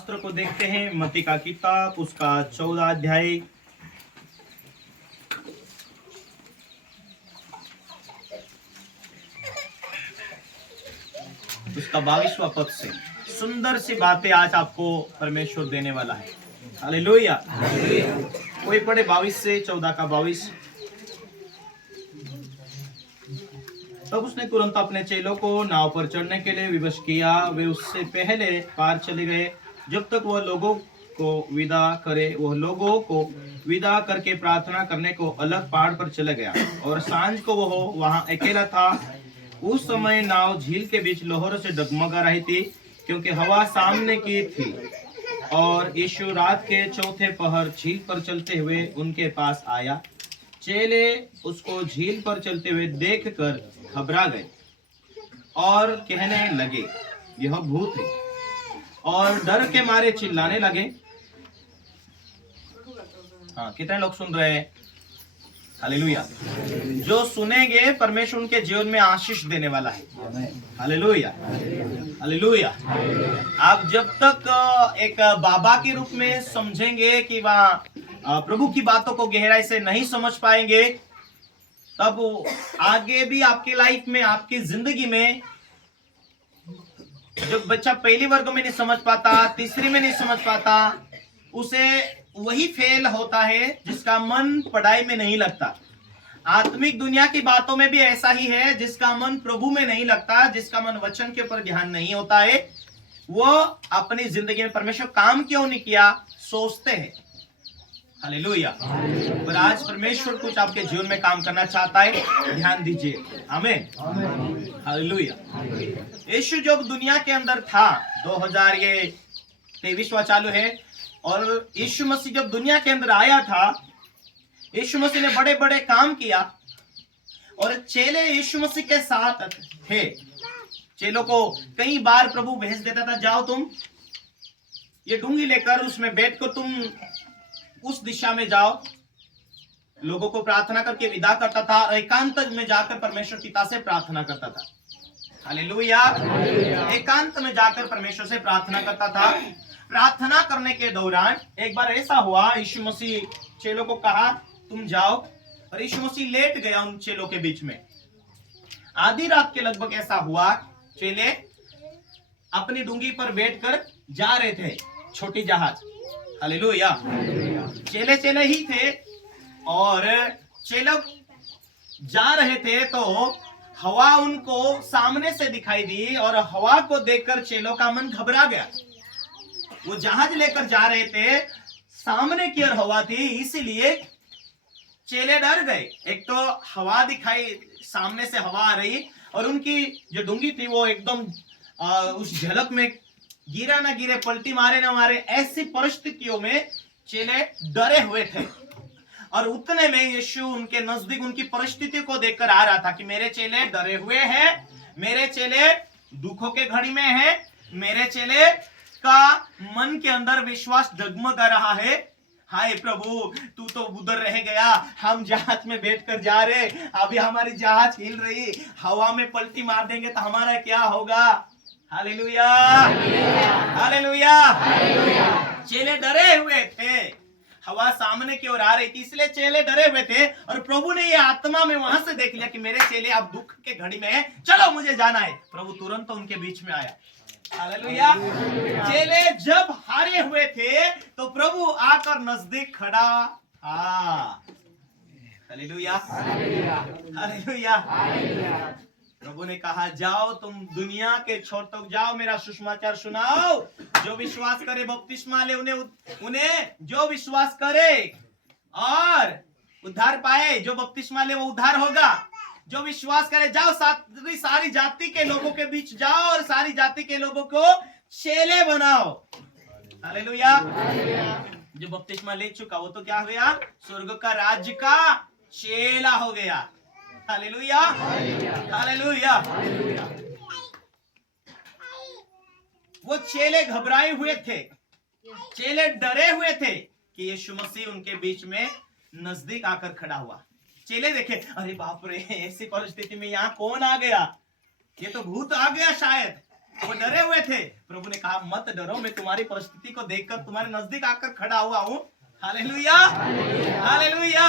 शास्त्र को देखते हैं। मत्ती का किताब उसका 14 अध्याय उसका 22वां पद से सुंदर सी बातें आज आपको परमेश्वर देने वाला है। हालेलुया। कोई पढ़े 22 से 14 का 22। तब उसने तुरंत अपने चेलों को नाव पर चढ़ने के लिए विवश किया। वे उससे पहले पार चले गए जब तक वह लोगों को विदा करके प्रार्थना करने को अलग पहाड़ पर चले गया। और सांझ को वह वहां अकेला था। उस समय नाव झील के बीच लहरों से डगमगा रही थी, क्योंकि हवा सामने की थी। और यीशु रात के चौथे पहर झील पर चलते हुए उनके पास आया। चेले उसको झील पर चलते हुए देखकर घबरा गए और कहने लगे, यह भूत है, और डर के मारे चिल्लाने लगे। हाँ, कितने लोग सुन रहे हैं? हालेलुया। जो सुनेंगे परमेश्वर उनके जीवन में आशीष देने वाला है। Hallelujah, hallelujah. आप जब तक एक बाबा के रूप में समझेंगे कि वह प्रभु की बातों को गहराई से नहीं समझ पाएंगे, तब आगे भी आपकी लाइफ में, आपकी जिंदगी में, जब बच्चा पहली वर्ग में नहीं समझ पाता, तीसरी में नहीं समझ पाता, उसे वही फेल होता है जिसका मन पढ़ाई में नहीं लगता। आत्मिक दुनिया की बातों में भी ऐसा ही है। जिसका मन प्रभु में नहीं लगता, जिसका मन वचन के ऊपर ध्यान नहीं होता है, वो अपनी जिंदगी में परमेश्वर काम क्यों नहीं किया सोचते हैं। हालेलुया। पर आज परमेश्वर कुछ आपके जीवन में काम करना चाहता है, ध्यान दीजिए। आमीन, हालेलुया। यीशु जब दुनिया के अंदर था, 2023वां चालू है, और यीशु मसीह जब दुनिया के अंदर आया था, यीशु मसीह ने बड़े बड़े काम किया और चेले यीशु मसीह के साथ थे। चेलों को कई बार प्रभु भेज देता था, जाओ तुम ये डूंगी लेकर उसमें बैठ कर तुम उस दिशा में जाओ। लोगों को प्रार्थना करके विदा करता था, एकांत में जाकर परमेश्वर पिता से प्रार्थना करता था। हालेलुया। एकांत में जाकर परमेश्वर से प्रार्थना करता था। प्रार्थना करने के दौरान एक बार ऐसा हुआ, यीशु मसीह चेलों को कहा तुम जाओ, और यीशु मसीह लेट गया उन चेलों के बीच में। आधी रात के लगभग ऐसा हुआ, चेले अपनी डूंगी पर बैठकर जा रहे थे, छोटी जहाज। हालेलुया। चेले चेले ही थे, और चेले जा रहे थे तो हवा उनको सामने से दिखाई दी, और हवा को देखकर चेलों का मन घबरा गया। वो जहाज लेकर जा रहे थे, सामने की ओर हवा थी, इसीलिए चेले डर गए। एक तो हवा दिखाई, सामने से हवा आ रही, और उनकी जो डूंगी थी वो एकदम उस झलक में गिरा ना गिरे, पलटी मारे ना मारे, ऐसी परिस्थितियों में चेले डरे हुए थे। और उतने में यीशु उनके नजदीक उनकी परिस्थिति को देखकर आ रहा था कि मेरे चेले डरे हुए हैं, मेरे चेले दुखों के घड़ी में हैं, मेरे चेले का मन के अंदर विश्वास डगमगा रहा है। हाय प्रभु, तू तो उधर रह गया, हम जहाज में बैठकर जा रहे, अभी हमारी जहाज हिल रही, हवा में पलटी मार देंगे तो हमारा क्या होगा। Hallelujah, hallelujah. चेले डरे हुए थे, हवा सामने की ओर आ रही थी, इसलिए चेले डरे हुए थे। और प्रभु ने ये आत्मा में वहां से देख लिया कि मेरे चेले अब दुख के घड़ी में है, चलो मुझे जाना है। प्रभु तुरंत तो उनके बीच में आया। हालेलुया। चेले जब हारे हुए थे तो प्रभु आकर नजदीक खड़ा। Hallelujah, hallelujah. प्रभु ने कहा जाओ तुम दुनिया के छोर तक जाओ, मेरा सुसमाचार सुनाओ। जो विश्वास करे बपतिस्मा ले, उन्हें जो विश्वास करे और उद्धार पाए, जो बपतिस्मा ले वो उद्धार होगा। जो विश्वास करे, जाओ सारी जाति के लोगों के बीच जाओ और सारी जाति के लोगों को चेले बनाओ। हालेलुया। जो बपतिस्मा ले चुका वो तो क्या हो गया, स्वर्ग का राज्य का चेला हो गया। Hallelujah, hallelujah. वो चेले घबराए हुए थे, चेले डरे हुए थे कि यीशु मसीह उनके बीच में नजदीक आकर खड़ा हुआ। चेले देखे, अरे बाप रे, ऐसी परिस्थिति में यहाँ कौन आ गया, ये तो भूत आ गया शायद। वो डरे हुए थे। प्रभु ने कहा मत डरो, मैं तुम्हारी परिस्थिति को देखकर तुम्हारे नजदीक आकर खड़ा हुआ हूं। Hallelujah, hallelujah.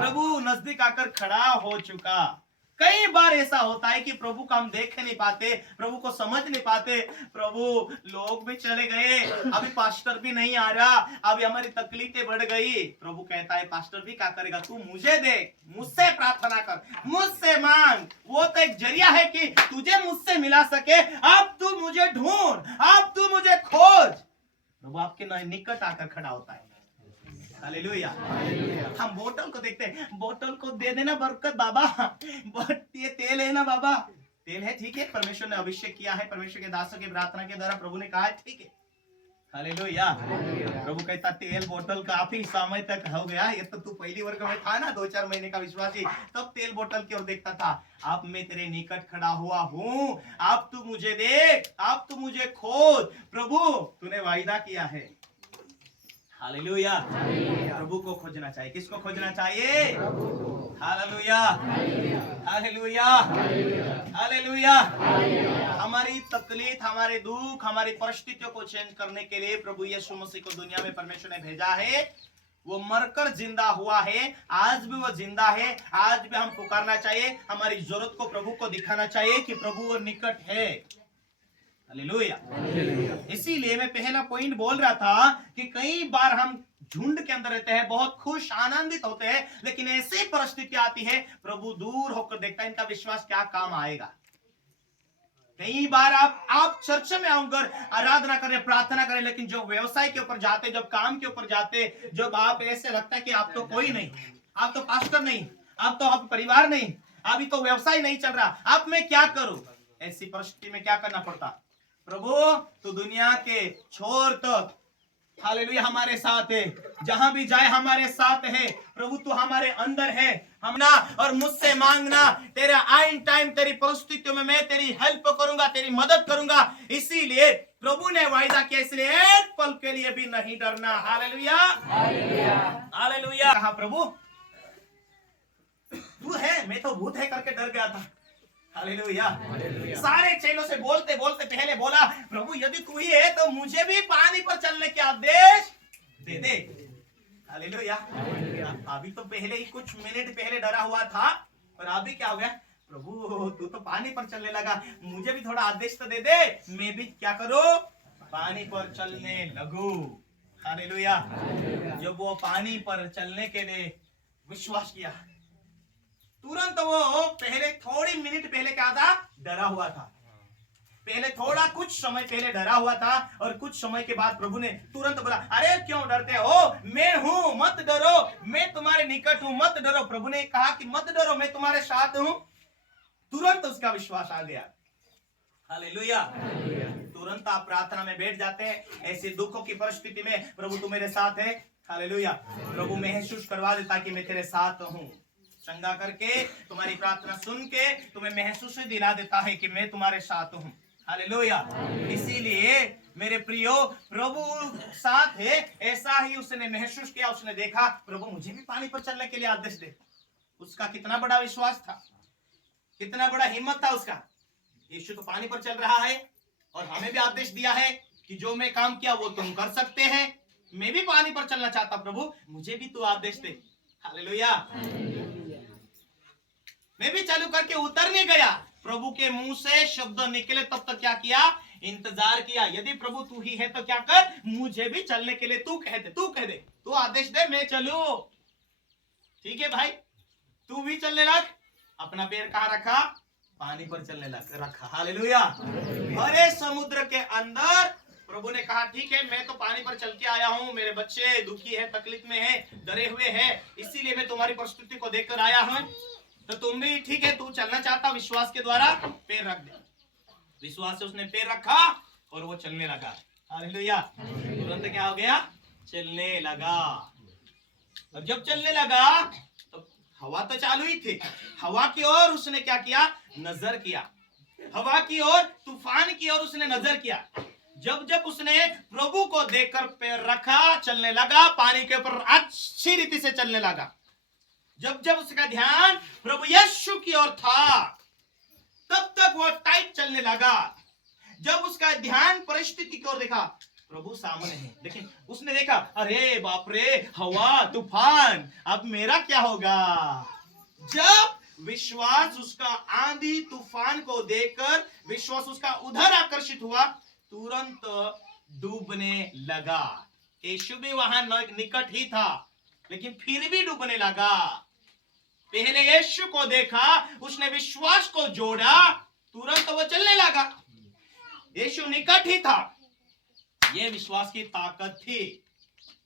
प्रभु नजदीक आकर खड़ा हो चुका। कई बार ऐसा होता है कि प्रभु को हम देख नहीं पाते, प्रभु को समझ नहीं पाते। प्रभु लोग भी चले गए, अभी पास्टर भी नहीं आ रहा, अभी हमारी तकलीफें बढ़ गई। प्रभु कहता है पास्टर भी क्या करेगा, तू मुझे देख, मुझसे प्रार्थना कर, मुझसे मांग। वो तो एक जरिया है कि तुझे मुझसे मिला सके। अब तू मुझे ढूंढ, अब तू मुझे खोज। प्रभु आपके निकट आकर खड़ा होता है। हालेलुया। हम बोतल को देखते हैं, बोतल को दे देना बरकत बाबा, ये तेल है ना बाबा, तेल है, ठीक है, परमेश्वर ने अभिषेक किया है, परमेश्वर के दासों की प्रार्थना के द्वारा प्रभु ने कहा है, ठीक है। हालेलुया। प्रभु कहता तेल बोतल काफी समय तक हो गया, ये तो तू पहली वर्ग में था ना, 2-4 महीने का विश्वासी, तब तेल बोतल की ओर देखता था। अब मैं तेरे निकट खड़ा हुआ हूं, अब तू मुझे देख, अब तू मुझे खोज। प्रभु तूने वायदा किया है। हालेलुया। प्रभु को खोजना चाहिए। किसको खोजना चाहिए? Hallelujah, hallelujah, hallelujah. हमारी तकलीफ, हमारे दुख, हमारी परिस्थितियों को चेंज करने के लिए प्रभु यीशु मसीह को दुनिया में परमेश्वर ने भेजा है। वो मरकर जिंदा हुआ है, आज भी वो जिंदा है। आज भी हम पुकारना चाहिए, हमारी जरूरत को प्रभु को दिखाना चाहिए कि प्रभु वो निकट है। हालेलुया। इसीलिए मैं पहला पॉइंट बोल रहा था कि कई बार हम झुंड के अंदर रहते हैं, बहुत खुश आनंदित होते हैं, लेकिन ऐसी परिस्थिति आती है, प्रभु दूर होकर देखता है इनका विश्वास क्या काम आएगा। कई बार आप चर्च में आकर आराधना करें, प्रार्थना करें, लेकिन जो व्यवसाय के ऊपर जाते, जब काम के ऊपर जाते, जब आप ऐसे लगता है कि आप तो कोई नहीं, आप तो पास्टर नहीं, आप तो आप परिवार नहीं, अभी तो व्यवसाय नहीं चल रहा, अब मैं क्या करूं? ऐसी परिस्थिति में क्या करना पड़ता? प्रभु तू दुनिया के छोर तक, हालेलुया, हमारे साथ है, जहां भी जाए हमारे साथ है। प्रभु तू हमारे अंदर है, हमना और मुझसे मांगना, तेरा आइन टाइम तेरी परिस्थितियों में मैं तेरी हेल्प करूंगा, तेरी मदद करूंगा। इसीलिए प्रभु ने वायदा किया, इसलिए एक पल के लिए भी नहीं डरना। Hallelujah, hallelujah. कहा प्रभु तू है, मैं तो भूत है करके डर गया था। हालेलुया। सारे चेलों से बोलते बोलते पहले बोला, प्रभु यदि तू ही है तो मुझे भी पानी पर चलने के आदेश दे दे। हालेलुया। अभी तो पहले ही कुछ मिनट पहले डरा हुआ था, और अभी क्या हो गया? प्रभु तू तो पानी पर चलने लगा, मुझे भी थोड़ा आदेश तो दे दे, मैं भी क्या करूं? पानी पर चलने लगूं। हालेलुया। जब वो पानी पर चलने के लिए विश्वास किया, तुरंत वो पहले थोड़ी मिनट पहले क्या था? डरा हुआ था। पहले थोड़ा कुछ समय पहले डरा हुआ था, और कुछ समय के बाद प्रभु ने तुरंत बोला, अरे क्यों डरते हो, मैं हूं, मत डरो, मैं तुम्हारे निकट हूं, मत डरो। प्रभु ने कहा कि मत डरो, मैं तुम्हारे साथ हूं। तुरंत उसका विश्वास आ गया। हालेलुया। तुरंत आप प्रार्थना में बैठ जाते हैं, ऐसे दुखों की परिस्थिति में प्रभु तू मेरे साथ है। हालेलुया। प्रभु महसूस करवा देता कि मैं तेरे साथ हूं। चंगा करके, तुम्हारी प्रार्थना सुन के तुम्हें महसूस दिला देता है कि मैं तुम्हारे साथ हूं। हालेलुया। इसीलिए मेरे प्रियो, प्रभु साथ है, ऐसा ही उसने महसूस किया। उसने देखा प्रभु मुझे भी पानी पर चलने के लिए आदेश दे। उसका कितना बड़ा विश्वास था, कितना बड़ा हिम्मत था उसका। यीशु तो पानी पर चल रहा है, और हमें भी आदेश दिया है कि जो मैं काम किया वो तुम कर सकते हैं। मैं भी पानी पर चलना चाहता, प्रभु मुझे भी तू आदेश दे। हालेलुया। मैं भी चालू करके उतरने गया, प्रभु के मुंह से शब्द निकले, तब तक क्या किया? इंतजार किया। यदि प्रभु तू ही है तो क्या कर, मुझे भी चलने के लिए तू कह दे, तू कह दे, तू आदेश दे, मैं चलूं। ठीक है भाई, तू भी चलने लग। अपना पैर कहाँ रखा? पानी पर चलने लग रखा। हालेलुया। भरे समुद्र के अंदर प्रभु ने कहा ठीक है, मैं तो पानी पर चल के आया हूं, मेरे बच्चे दुखी है, तकलीफ में है, डरे हुए हैं, इसीलिए मैं तुम्हारी परिस्थिति को देखकर आया हूं। तो तुम भी ठीक है, तू चलना चाहता, विश्वास के द्वारा पैर रख दे। विश्वास से उसने पैर रखा और वो चलने लगा। हालेलुया। तुरंत क्या हो गया? चलने लगा। और जब चलने लगा तो हवा तो चालू ही थी, हवा की ओर उसने क्या किया? नजर किया। हवा की ओर, तूफान की ओर उसने नजर किया। जब जब उसने प्रभु को देखकर पैर रखा, चलने लगा, पानी के ऊपर अच्छी रीति से चलने लगा। जब जब उसका ध्यान प्रभु यीशु की ओर था, तब तक वो टाइट चलने लगा। जब उसका ध्यान परिस्थिति की ओर देखा, प्रभु सामने है, लेकिन उसने देखा, अरे बाप रे, हवा तूफान, अब मेरा क्या होगा। जब विश्वास उसका आंधी तूफान को देखकर विश्वास उसका उधर आकर्षित हुआ, तुरंत डूबने लगा। यीशु भी वहां निकट ही था, लेकिन फिर भी डूबने लगा। पहले यीशु को देखा, उसने विश्वास को जोड़ा, तुरंत वो चलने लगा। यीशु निकट ही था। यह विश्वास की ताकत थी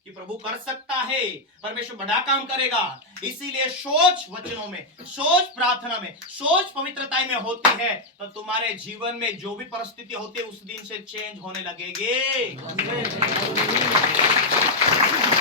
कि प्रभु कर सकता है, परमेश्वर बड़ा काम करेगा। इसीलिए सोच वचनों में, सोच प्रार्थना में, सोच पवित्रता में होती है, तो तुम्हारे जीवन में जो भी परिस्थिति होती है उस दिन से चेंज होने लगेगी।